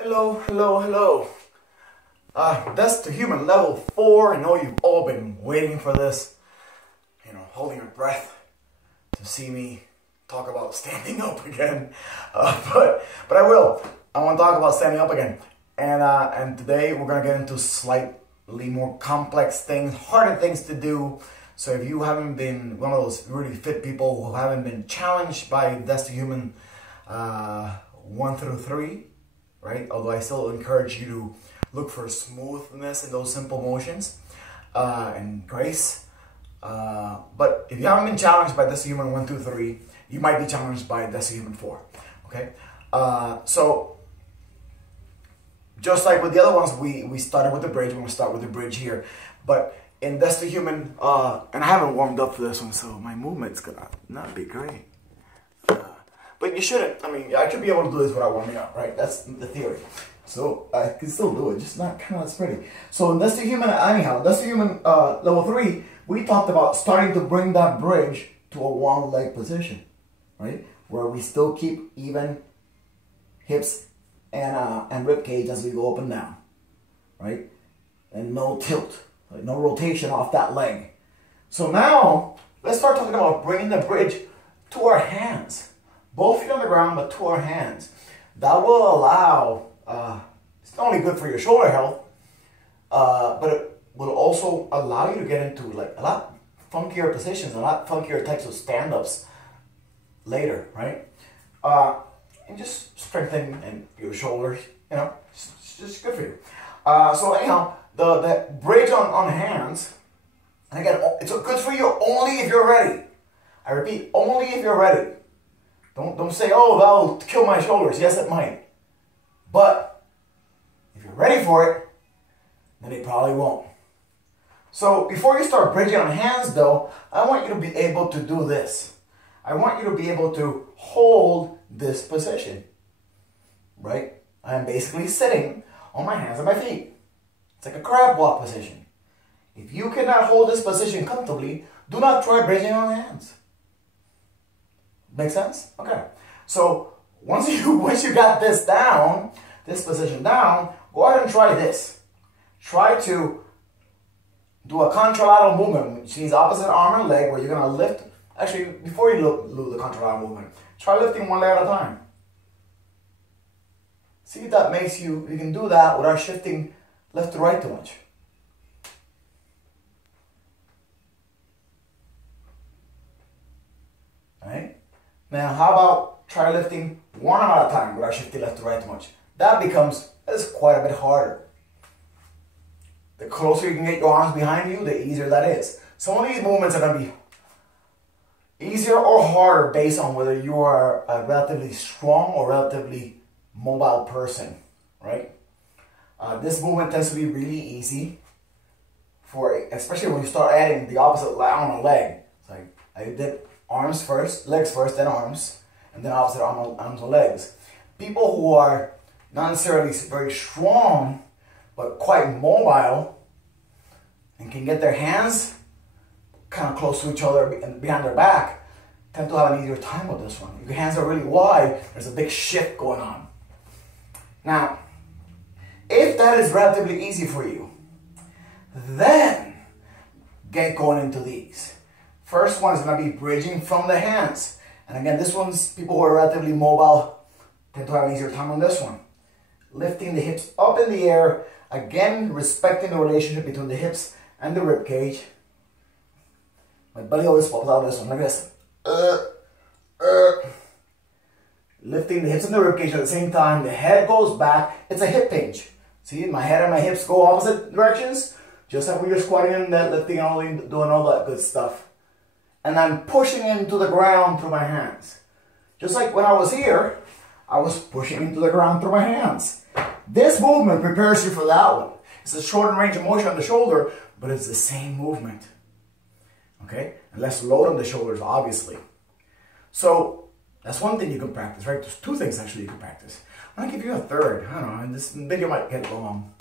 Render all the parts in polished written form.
Hello, hello, hello. That's the human level 4. I know you've all been waiting for this. Holding your breath to see me talk about standing up again. But I will. I want to talk about standing up again. And today we're going to get into slightly more complex things, harder things to do. So if you haven't been one of those really fit people who haven't been challenged by That's the Human 1 through 3, right? Although I still encourage you to look for smoothness in those simple motions and grace. But if you haven't been challenged by That's the Human 1 through 3, you might be challenged by That's the Human 4. Okay? So just like with the other ones, we started with the bridge. We're going to start with the bridge here. But in That's the Human, and I haven't warmed up for this one, so my movement's going to not be great. But you shouldn't. I mean, I should be able to do this without warming up, right? That's the theory. So I can still do it, just not kind of as pretty. So in That's the Human, anyhow, That's the Human level 3, we talked about starting to bring that bridge to a one leg position, right? Where we still keep even hips and rib cage as we go up and down, right? And no tilt, like no rotation off that leg. So now let's start talking about bringing the bridge to our hands. Both feet on the ground, but to our hands. That will allow, it's not only good for your shoulder health, but it will also allow you to get into like a lot funkier positions, a lot funkier types of stand-ups later, right? And just strengthen your shoulders, it's just good for you. So anyhow, the bridge on hands, and again, it's good for you only if you're ready. I repeat, only if you're ready. Don't say, oh, that'll kill my shoulders. Yes, it might. But if you're ready for it, then it probably won't. So before you start bridging on hands, though, I want you to be able to do this. I want you to be able to hold this position, right? I am basically sitting on my hands and my feet. It's like a crab walk position. If you cannot hold this position comfortably, do not try bridging on hands. Make sense? Okay. So once you got this down, this position down, go ahead and try this. Try to do a contralateral movement, which means opposite arm and leg, where you're going to lift. Actually, before you do the contralateral movement, try lifting one leg at a time. See if that makes you can do that without shifting left to right too much. Alright? Now, how about try lifting one arm at a time without shifting left to right too much? That's quite a bit harder. The closer you can get your arms behind you, the easier that is. Some of these movements are going to be easier or harder based on whether you are a relatively strong or relatively mobile person, right? This movement tends to be really easy, especially when you start adding the opposite arm and leg. It's like I did arms first, legs first, then arms, and then opposite arms and legs. People who are not necessarily very strong, but quite mobile, and can get their hands kind of close to each other and behind their back, tend to have an easier time with this one. If your hands are really wide, there's a big shift going on. Now, if that is relatively easy for you, then get going into these. First one is going to be bridging from the hands. And again, this one's people who are relatively mobile tend to have an easier time on this one. Lifting the hips up in the air. Again, respecting the relationship between the hips and the rib cage. My belly always pops out of this one like this. Lifting the hips and the rib cage at the same time. The head goes back. It's a hip hinge. See, my head and my hips go opposite directions. Just like when you're squatting and lifting and doing all that good stuff. And I'm pushing into the ground through my hands. Just like when I was here, I was pushing into the ground through my hands. This movement prepares you for that one. It's a shortened range of motion on the shoulder, but it's the same movement. Okay? And less load on the shoulders, obviously. So, that's one thing you can practice, right? There's two things actually you can practice. I'm going to give you a third. I don't know, and this video might get long.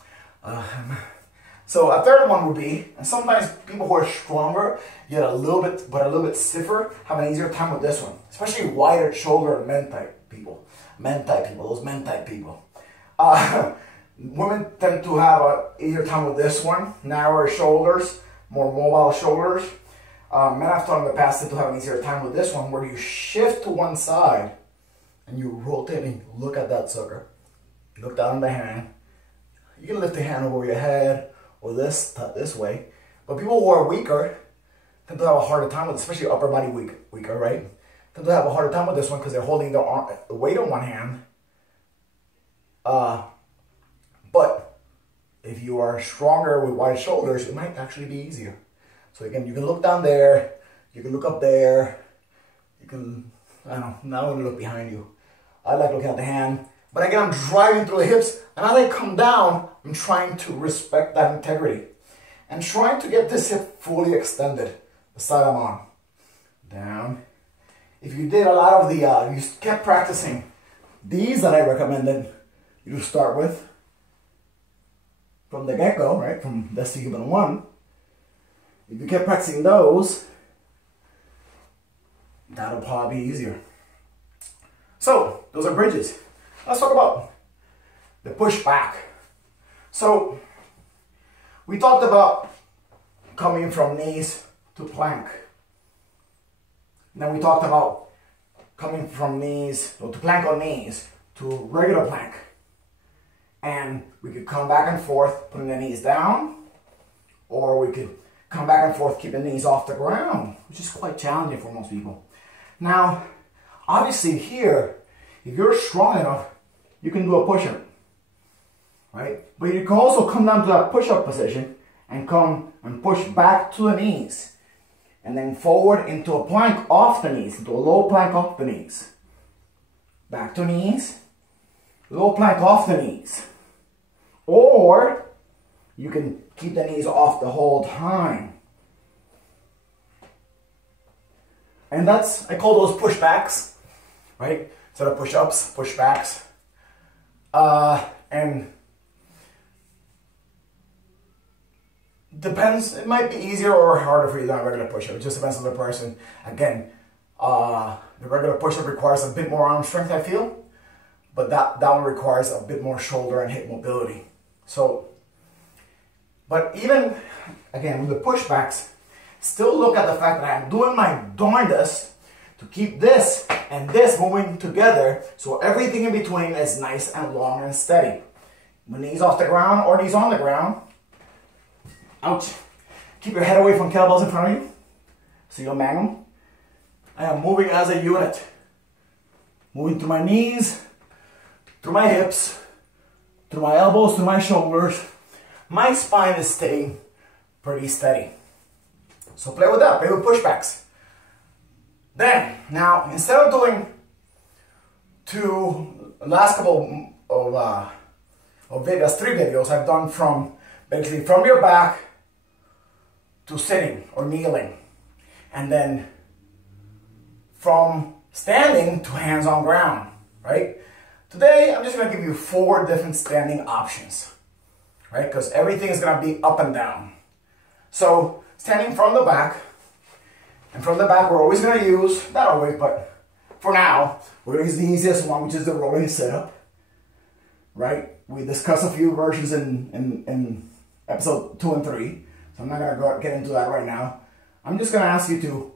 So a third one would be, and sometimes people who are stronger, yet a little bit stiffer, have an easier time with this one. Especially wider shoulder men type people. Those men type people. Women tend to have a easier time with this one, narrower shoulders, more mobile shoulders. Men I've thought in the past tend to have an easier time with this one, where you shift to one side and you rotate and look at that sucker. Look down on the hand. You can lift the hand over your head or this way. But people who are weaker tend to have a harder time with, especially upper body weaker, right? Tend to have a harder time with this one because they're holding the weight on one hand. But if you are stronger with wide shoulders, it might actually be easier. So again, you can look down there, you can look up there, you can, I don't know, now I'm gonna look behind you. I like looking at the hand, but again, I'm driving through the hips, and as I come down, I'm trying to respect that integrity and trying to get this hip fully extended, the side I'm on. Down. If you did a lot of the, you kept practicing these that I recommended you to start with from the get-go, right, from Best of Human 1, if you kept practicing those, that'll probably be easier. So, those are bridges. Let's talk about the push back. So, we talked about coming from knees to plank. Then we talked about coming from knees, or to plank on knees, to regular plank. And we could come back and forth, putting the knees down, or we could come back and forth, keeping the knees off the ground, which is quite challenging for most people. Now, obviously here, if you're strong enough, you can do a push-up, right? But you can also come down to that push-up position and come and push back to the knees. And then forward into a plank off the knees, into a low plank off the knees. Back to knees, low plank off the knees. Or you can keep the knees off the whole time. And that's, I call those pushbacks, right? Instead of push-ups, pushbacks. And depends, it might be easier or harder for you than a regular push-up. It just depends on the person. Again, the regular push-up requires a bit more arm strength, I feel. But that one requires a bit more shoulder and hip mobility. So, but even, again, with the pushbacks, still look at the fact that I'm doing my darndest to keep this and this moving together so everything in between is nice and long and steady. My knees off the ground or knees on the ground. Ouch. Keep your head away from kettlebells in front of you. So your magnum. I am moving as a unit. Moving through my knees, through my hips, through my elbows, through my shoulders. My spine is staying pretty steady. So play with that, play with pushbacks. Then, now, instead of doing the last couple of videos, 3 videos I've done from, basically from your back to sitting or kneeling. And then from standing to hands on ground, right? Today, I'm just gonna give you 4 different standing options, right? Because everything is gonna be up and down. So, standing from the back, and from the back we're always gonna use, not always, but for now, we're gonna use the easiest one, which is the rolling sit-up, right? We discussed a few versions in episode 2 and 3, so I'm not gonna get into that right now. I'm just gonna ask you to,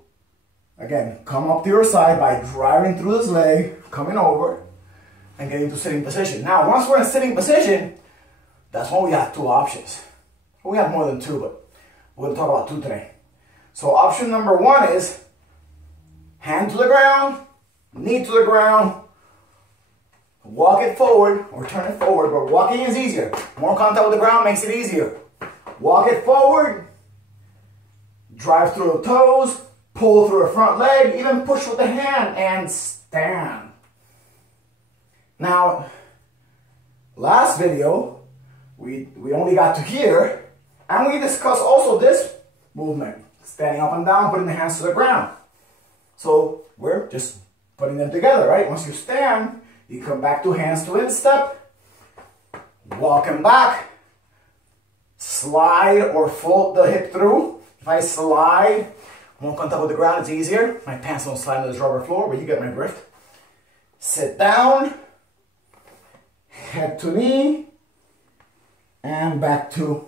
again, come up to your side by driving through this leg, coming over, and getting to sitting position. Now, once we're in sitting position, that's when we have 2 options. Well, we have more than 2, but we're going to talk about 2 today. So option number 1 is hand to the ground, knee to the ground, walk it forward or turn it forward, but walking is easier. More contact with the ground makes it easier. Walk it forward, drive through the toes, pull through the front leg, even push with the hand and stand. Now, last video, we only got to here, and we discussed also this movement, standing up and down, putting the hands to the ground. So we're just putting them together, right? Once you stand, you come back to hands to instep, walking back, slide or fold the hip through. If I slide, more contact with the ground, it's easier. My pants don't slide on this rubber floor, but you get my drift. Sit down. head to knee, and back to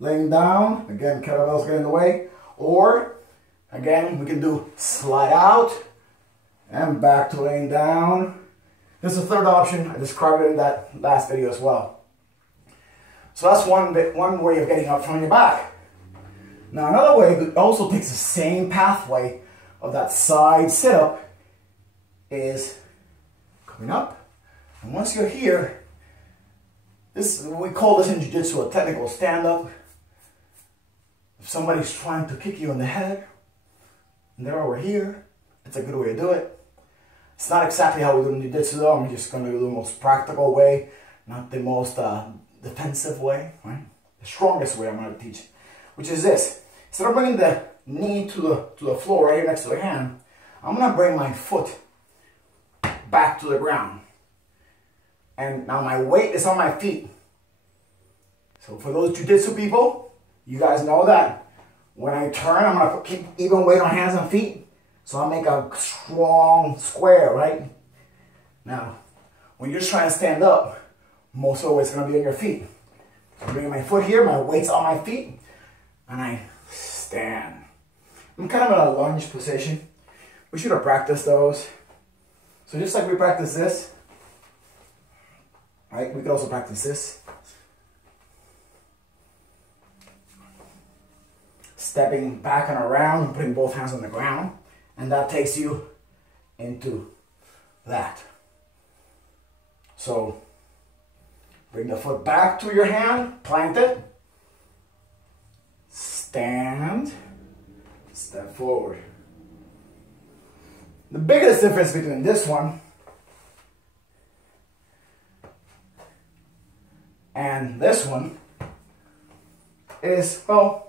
laying down. Again, kettlebells get in the way. Or, again, we can do slide out and back to laying down. This is the third option. I described it in that last video as well. So that's one way of getting up from your back. Now another way that also takes the same pathway of that side sit-up is coming up. And once you're here, we call this in jiu-jitsu a technical stand-up. If somebody's trying to kick you in the head and they're over here, it's a good way to do it. It's not exactly how we do in jiu-jitsu though. I'm just going to do the most practical way, not the most defensive way, right? The strongest way I'm going to teach, which is this. Instead of bringing the knee to the floor right here next to the hand, I'm going to bring my foot back to the ground. And now my weight is on my feet. So for those jiu-jitsu people, you guys know that when I turn, I'm going to keep even weight on hands and feet. So I'll make a strong square, right? Now, when you're just trying to stand up, most of the weight's going to be on your feet. So I'm bringing my foot here, my weight's on my feet, and I stand. I'm kind of in a lunge position. We should have practiced those. So just like we practice this, right? We could also practice this. Stepping back and around and putting both hands on the ground. And that takes you into that. So bring the foot back to your hand, plant it, stand, step forward. The biggest difference between this one and this one is, well,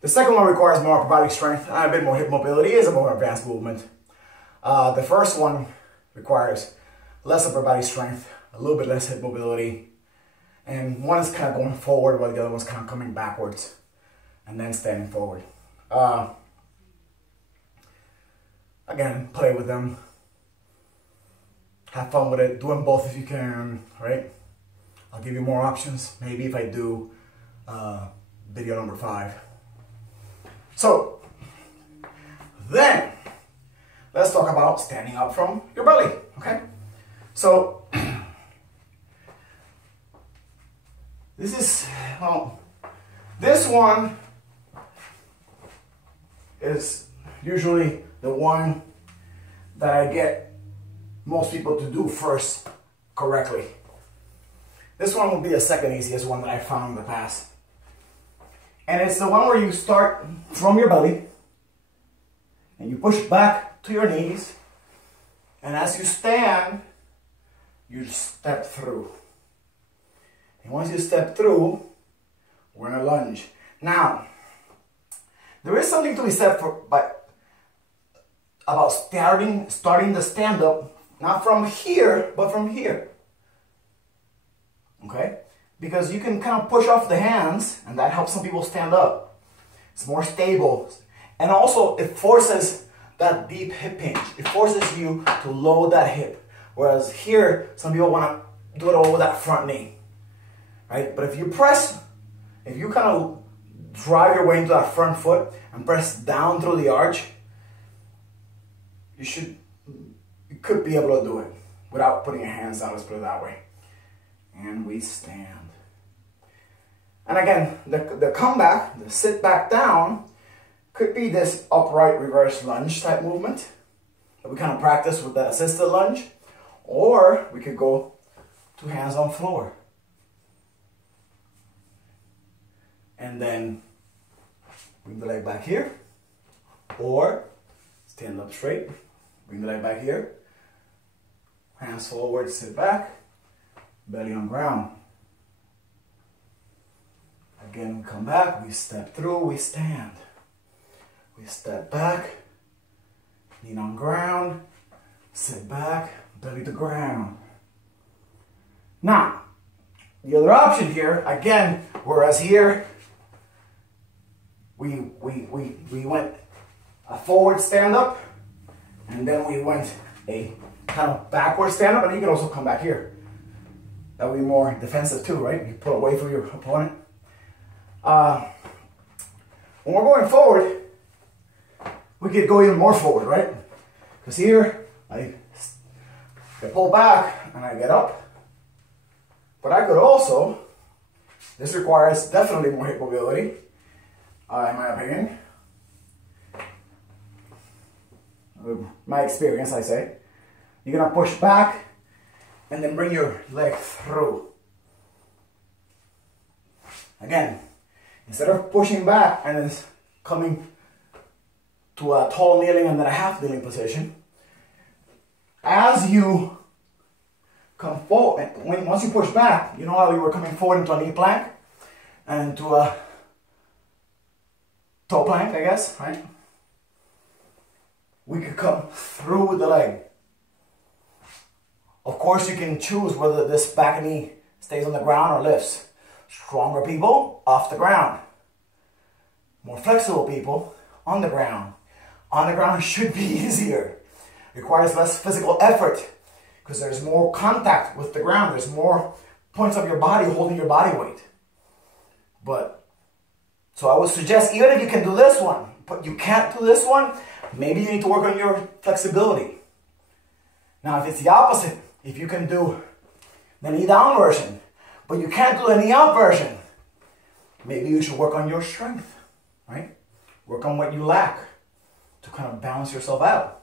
the second one requires more upper body strength and a bit more hip mobility. It is a more advanced movement. The first one requires less upper body strength, a little bit less hip mobility, and one is kind of going forward while the other one's kind of coming backwards and then standing forward. Again, play with them. Have fun with it. Do them both if you can, right? I'll give you more options, maybe if I do video number 5. So, then, let's talk about standing up from your belly, okay? So, this one is usually the one that I get most people to do first correctly. This one will be the second easiest one that I found in the past. And it's the one where you start from your belly and you push back to your knees, and as you stand, you step through. And once you step through, we're in a lunge. Now, there is something to be said about starting the stand-up, not from here, but from here. Okay? Because you can kind of push off the hands, and that helps some people stand up. It's more stable. And also, it forces that deep hip hinge. It forces you to load that hip. Whereas here, some people want to do it over that front knee. Right? But if you kind of drive your way into that front foot and press down through the arch, you could be able to do it without putting your hands out, let's put it that way. And we stand. And again, the comeback, the sit back down, could be this upright reverse lunge type movement that we kind of practice with the assisted lunge. Or we could go 2 hands on floor. And then bring the leg back here. Or stand up straight, bring the leg back here. Hands forward, sit back, belly on ground. Again, we come back, we step through, we stand. We step back, knee on ground, sit back, belly to ground. Now, the other option here, again, whereas here, we went a forward stand up, and then we went a kind of backward stand up, and you can also come back here. That would be more defensive too, right? You pull away from your opponent. When we're going forward, we could go even more forward, right? Because here, I pull back and I get up. But I could also, this requires definitely more hip mobility, in my opinion. My experience, I say. You're gonna push back and then bring your leg through. Again, instead of pushing back and then coming to a tall kneeling and then a half kneeling position, as you come forward, once you push back, you know how you were coming forward into a knee plank and to a toe plank, I guess, right? We could come through with the leg. Of course, you can choose whether this back knee stays on the ground or lifts. Stronger people, off the ground. More flexible people, on the ground. On the ground should be easier. Requires less physical effort because there's more contact with the ground. There's more points of your body holding your body weight. But, so I would suggest, even if you can do this one, but you can't do this one, maybe you need to work on your flexibility. Now, if it's the opposite, if you can do the knee down version, but you can't do the knee up version, maybe you should work on your strength, right? Work on what you lack to kind of balance yourself out.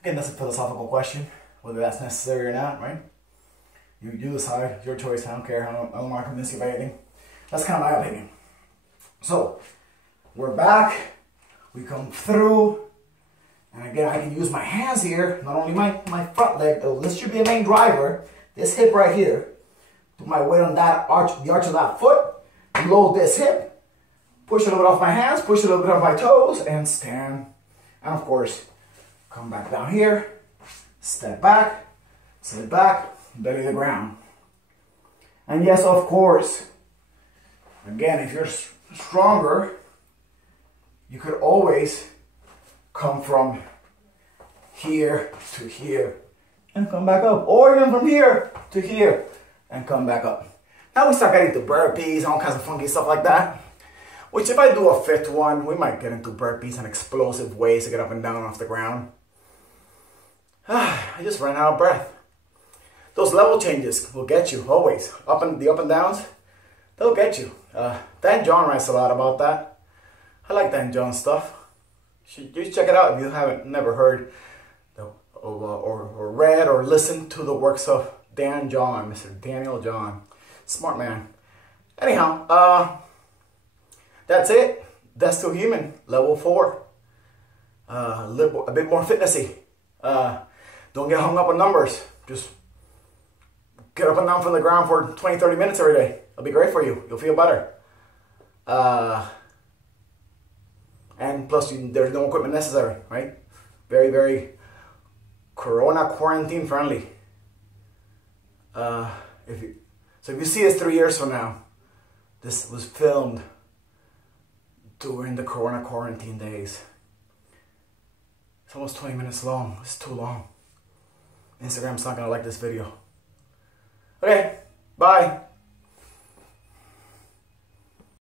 Again, that's a philosophical question, whether that's necessary or not, right? You decide, your choice, I don't care, I don't want to convince you of anything. That's kind of my opinion. So, we're back, we come through, and again, I can use my hands here, not only my front leg, this should be a main driver, this hip right here. Put my weight on that arch, the arch of that foot, load this hip, push a little bit off my hands, push a little bit off my toes, and stand. And of course, come back down here, step back, sit back, belly to the ground. And yes, of course, again, if you're stronger, you could always come from here to here and come back up, or even from here to here and come back up. Now we start getting to burpees and all kinds of funky stuff like that, which if I do a fifth one, we might get into burpees and explosive ways to get up and down off the ground. I just ran out of breath. Those level changes will get you always. The up and downs, they'll get you. Dan John writes a lot about that. I like Dan John stuff. You should check it out if you haven't never heard or read or listened to the works of Dan John, Mr. Daniel John. Smart man. Anyhow, that's it. That's Still Human, level 4. A bit more fitnessy. Don't get hung up on numbers. Just get up and down from the ground for 20-30 minutes every day. It'll be great for you. You'll feel better. And plus, there's no equipment necessary, right? Very, very Corona quarantine friendly. So if you see this 3 years from now, this was filmed during the Corona quarantine days. It's almost 20 minutes long. It's too long. Instagram's not gonna like this video. Okay, bye.